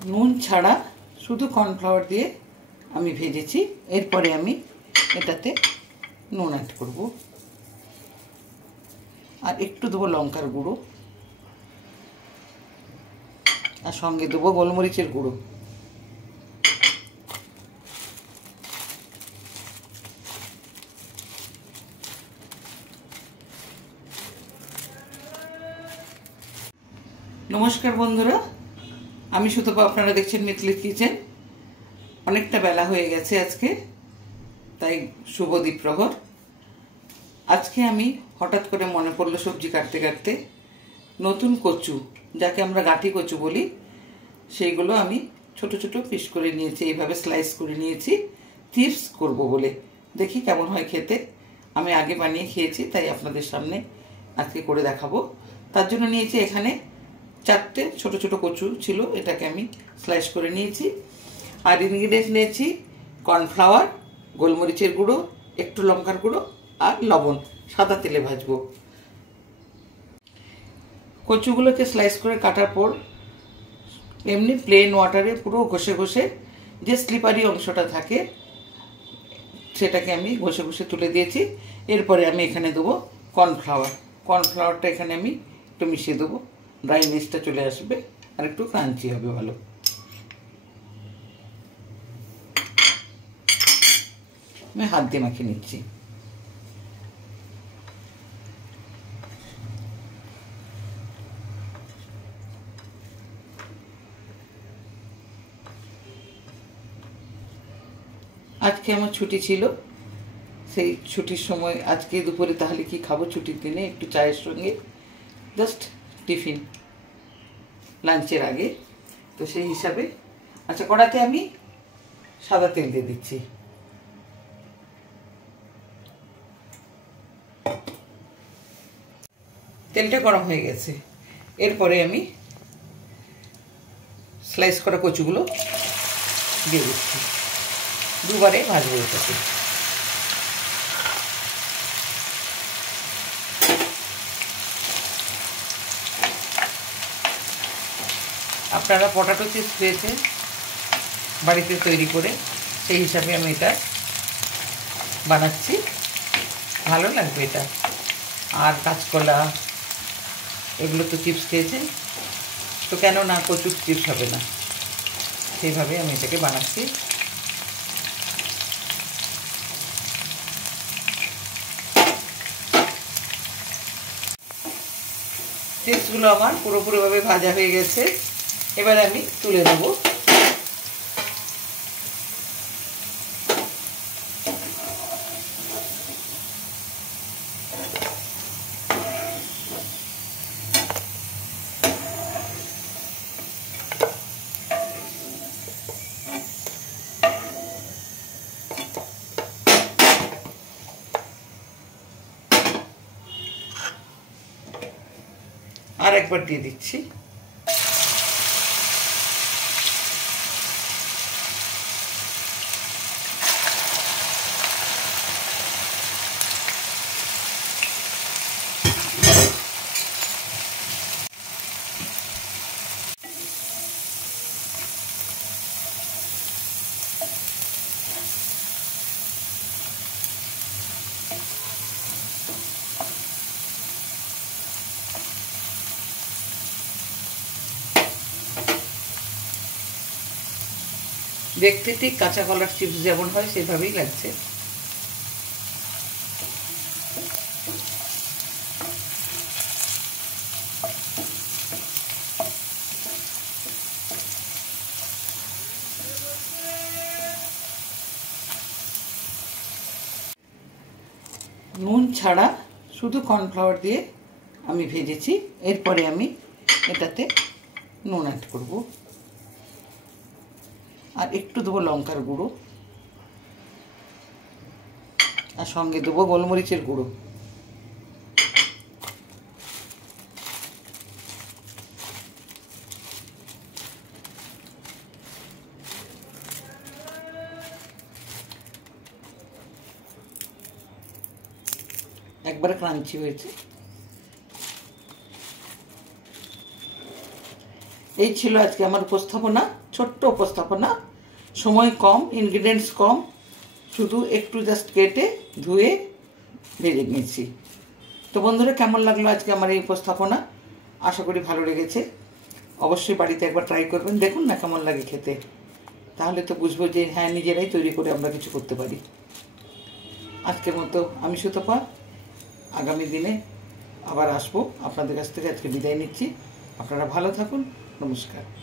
নুন ছাড়া শুধু কর্নফ্লাওয়ার দিয়ে আমি ভেজেছি। এরপরে আমি এটাতে নুন অ্যাড করব, আর একটু দেবো লঙ্কার গুঁড়ো, আর সঙ্গে দেবো গোলমরিচের গুঁড়ো। নমস্কার বন্ধুরা, আমি সুতপা, আপনারা দেখছেন মিতলির কিচেন। অনেকটা বেলা হয়ে গেছে আজকে, তাই শুভ দ্বীপ্রহর। আজকে আমি হঠাৎ করে মনে পড়লো সবজি কাটতে কাটতে নতুন কচু, যাকে আমরা গাঁটি কচু বলি, সেইগুলো আমি ছোট ছোট পিস করে নিয়েছি, এইভাবে স্লাইস করে নিয়েছি চিপস করব বলে। দেখি কেমন হয় খেতে। আমি আগে বানিয়ে খেয়েছি, তাই আপনাদের সামনে আজকে করে দেখাবো। তার জন্য নিয়েছি এখানে 4টে ছোট ছোট কচু ছিল, এটাকে আমি স্লাইস করে নিয়েছি। আর ইনগ্রিডিয়েন্টস নিয়েছি কর্নফ্লাওয়ার, গোলমরিচের গুঁড়ো, একটু লঙ্কার গুঁড়ো আর লবণ। সাদা তেলে ভাজবো। কচুগুলোকে স্লাইস করে কাটার পর এমনি প্লেন ওয়াটারে পুরো ঘষে ঘষে যে স্লিপারি অংশটা থাকে সেটাকে আমি ঘষে ঘষে তুলে দিয়েছি। এরপরে আমি এখানে দেবো কর্নফ্লাওয়ারটা এখানে আমি একটু মিশিয়ে দেবো, ড্রাইনেসটা চলে আসবে আর একটু ক্রাঞ্চি হবে ভালো। আমি হাত দিয়ে মাখিয়ে নিচ্ছি। আজকে আমার ছুটি ছিল, সেই ছুটির সময় আজকে দুপুরে তাহলে কি খাবো ছুটির দিনে, একটু চায়ের সঙ্গে, জাস্ট টিফিন লাঞ্চের আগে। তো সেই হিসাবে আচ্ছা, কড়াতে আমি সাদা তেল দিয়ে দিচ্ছি। তেলটা গরম হয়ে গেছে। এরপরে আমি স্লাইস করা কচুগুলো দিয়ে দিচ্ছি। দুবারে ভাজবো এটাকে। আপনারা পটাটো চিপস পেয়েছেন বাড়িতে তৈরি করে, সেই হিসাবে আমি এটা বানাচ্ছি, ভালো লাগবে এটা। আর কাঁচকলা এগুলো তো চিপস খেয়েছেন, তো কেন না কচুর চিপস হবে না, সেইভাবে আমি এটাকে বানাচ্ছি। চিপসগুলো আমার পুরোপুরিভাবে ভাজা হয়ে গেছে। এবার আমি তুলে নেব। আর একবার দিয়ে দিচ্ছি। দেখতে ঠিক কাঁচা কলার চিপস যেমন হয় সেভাবেই লাগছে। নুন ছাড়া শুধু কর্নফ্লাওয়ার দিয়ে আমি ভেজেছি। এরপরে আমি এটাতে নুন অ্যাড করব, আর একটু দেবো লঙ্কার গুঁড়ো, আর সঙ্গে দেবো গোলমরিচের গুঁড়ো। একবারে ক্রাঞ্চি হয়েছে। এই ছিল আজকে আমার উপস্থাপনা, ছোট্ট উপস্থাপনা। সময় কম, ইনগ্রিডিয়েন্টস কম, শুধু একটু জাস্ট কেটে ধুয়ে ভেজে নিয়েছি। তো বন্ধুরা, কেমন লাগলো আজকে আমার এই উপস্থাপনা? আশা করি ভালো লেগেছে। অবশ্যই বাড়িতে একবার ট্রাই করবেন, দেখুন না কেমন লাগে খেতে। তাহলে তো বুঝবো যে হ্যাঁ, নিজেরাই তৈরি করে আমরা কিছু করতে পারি। আজকের মতো আমি সুতপা, আগামী দিনে আবার আসবো। আপনাদের কাছ থেকে আজকে বিদায় নিচ্ছি। আপনারা ভালো থাকুন। নমস্কার।